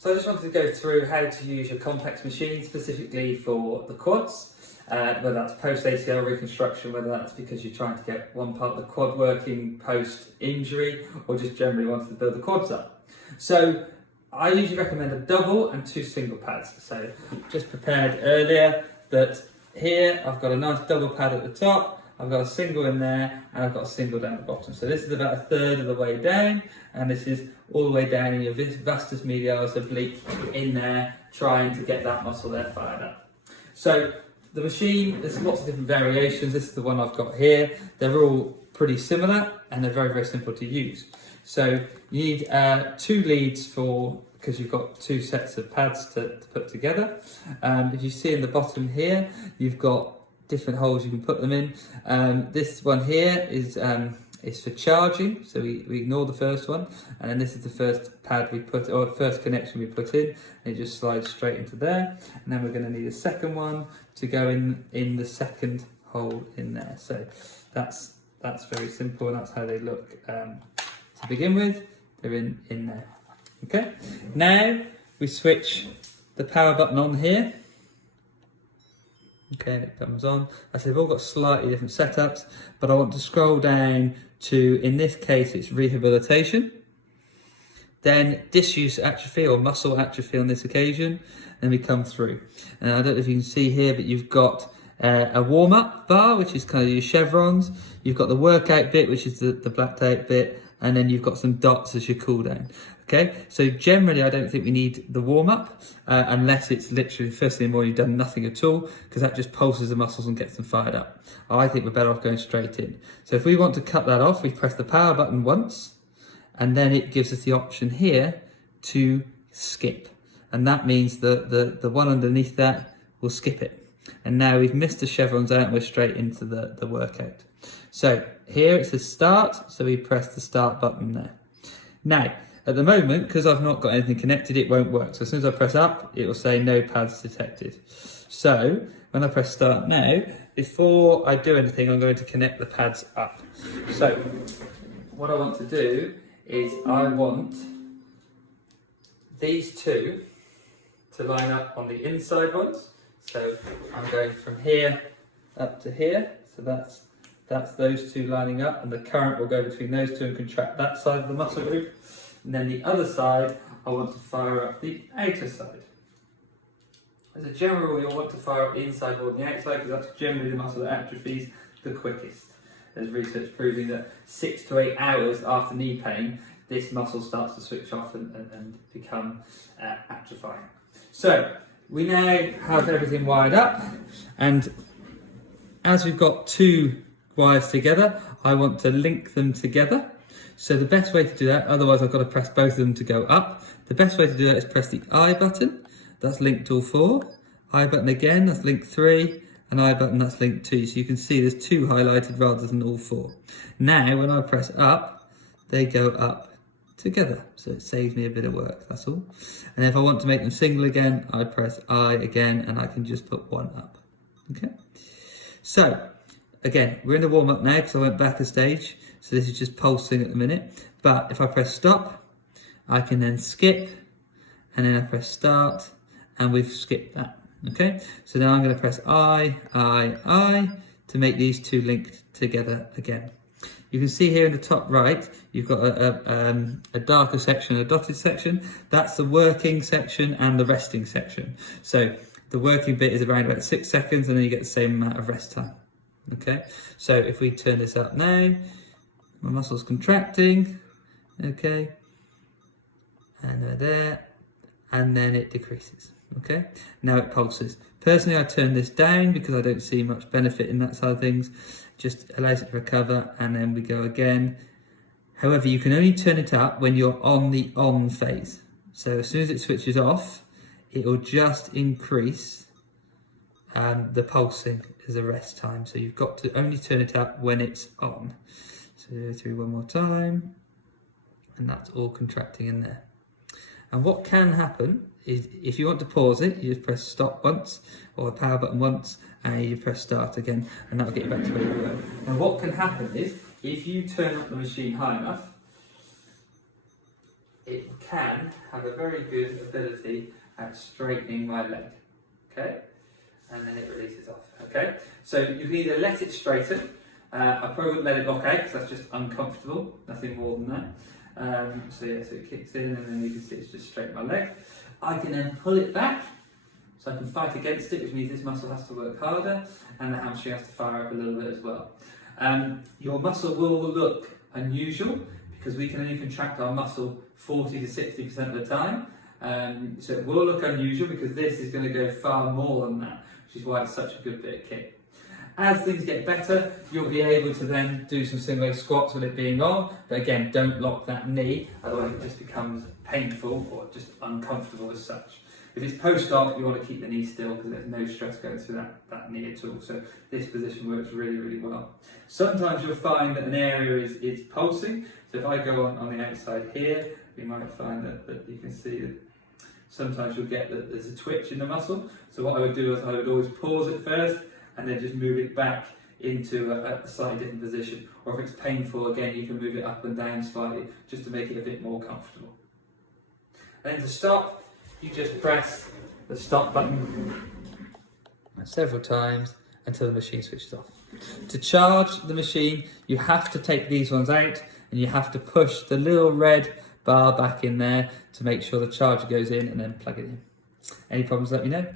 So I just wanted to go through how to use your Compex machine specifically for the quads, whether that's post-ACL reconstruction, whether that's because you're trying to get one part of the quad working post-injury, or just generally wanting to build the quads up. So I usually recommend a double and 2 single pads. So just prepared earlier that here I've got a nice double pad at the top, I've got a single in there, and I've got a single down the bottom. So this is about 1/3 of the way down, and this is all the way down in your vastus medialis oblique in there, trying to get that muscle there fired up. So the machine, there's lots of different variations. This is the one I've got here. They're all pretty similar, and they're very, very simple to use. So you need 2 leads because you've got 2 sets of pads to put together. If you see in the bottom here, you've got different holes you can put them in. This one here is for charging, so we ignore the first one, and then this is the first pad we put, or first connection we put in, and it just slides straight into there. And then we're going to need a second one to go in the second hole in there. So that's very simple, and that's how they look to begin with. They're in there. Okay. Now we switch the power button on here. Okay, and it comes on. I said, we've all got slightly different setups, but I want to scroll down to, in this case, it's rehabilitation. Then disuse atrophy or muscle atrophy on this occasion, and we come through. And I don't know if you can see here, but you've got a warm-up bar, which is kind of your chevrons. You've got the workout bit, which is the blacked out bit, and then you've got some dots as your cool down. Okay, so generally I don't think we need the warm-up unless it's literally first thing in the morning, you've done nothing at all, because that just pulses the muscles and gets them fired up. I think we're better off going straight in. So if we want to cut that off, we press the power button once, and then it gives us the option here to skip. And that means that the one underneath that will skip it. And now we've missed the chevrons out and we're straight into the workout. So here it says start, so we press the start button there. Now, at the moment, because I've not got anything connected, it won't work. So as soon as I press up, it will say no pads detected. So when I press start now, before I do anything, I'm going to connect the pads up. So what I want to do is I want these 2 to line up on the inside ones. So I'm going from here up to here. So that's those 2 lining up, and the current will go between those 2 and contract that side of the muscle group. And then the other side, I want to fire up the outer side. As a general rule, you'll want to fire up the inside more than the outside, because that's generally the muscle that atrophies the quickest. There's research proving that 6 to 8 hours after knee pain, this muscle starts to switch off and become atrophying. So we now have everything wired up, and as we've got 2 wires together, I want to link them together. So the best way to do that, otherwise I've got to press both of them to go up. The best way to do that is press the I button, that's linked all 4. I button again, that's link 3. And I button, that's link 2. So you can see there's 2 highlighted rather than all 4. Now when I press up, they go up together. So it saves me a bit of work, that's all. And if I want to make them single again, I press I again, and I can just put 1 up. Okay. So again, we're in the warm up now because I went back a stage. So this is just pulsing at the minute. But if I press stop, I can then skip, and then I press start, and we've skipped that. Okay, so now I'm going to press I to make these 2 linked together again. You can see here in the top right, you've got a darker section, a dotted section. That's the working section and the resting section. So the working bit is around about 6 seconds, and then you get the same amount of rest time. Okay, so if we turn this up now, my muscle's contracting, okay, and they're there, and then it decreases, okay? Now it pulses. Personally, I turn this down because I don't see much benefit in that side of things. Just allows it to recover, and then we go again. However, you can only turn it up when you're on the on phase. So as soon as it switches off, it will just increase the pulsing as a rest time. So you've got to only turn it up when it's on. So go through one more time, and that's all contracting in there. And what can happen is, if you want to pause it, you just press stop once, or the power button once, and you press start again, and that'll get you back to where you were. And what can happen is, if you turn up the machine high enough, it can have a very good ability at straightening my leg. Okay, and then it releases off. Okay, so you can either let it straighten. I probably wouldn't let it lock out because that's just uncomfortable, nothing more than that. So yeah, so it kicks in and then you can see it's just straighten my leg. I can then pull it back, so I can fight against it, which means this muscle has to work harder and the hamstring has to fire up a little bit as well. Your muscle will look unusual because we can only contract our muscle 40 to 60% of the time. So it will look unusual because this is going to go far more than that, which is why it's such a good bit of kit. As things get better, you'll be able to then do some single leg squats with it being on, but again, don't lock that knee, otherwise it just becomes painful or just uncomfortable as such. If it's post-op, you want to keep the knee still because there's no stress going through that knee at all. So this position works really, really well. Sometimes you'll find that an area is pulsing. So if I go on the outside here, you might find that you can see that sometimes you'll get that there's a twitch in the muscle. So what I would do is I would always pause it first and then just move it back into a slightly different position. Or if it's painful, again, you can move it up and down slightly just to make it a bit more comfortable. And then to stop, you just press the stop button several times until the machine switches off. To charge the machine, you have to take these ones out and you have to push the little red bar back in there to make sure the charger goes in and then plug it in. Any problems, let me know.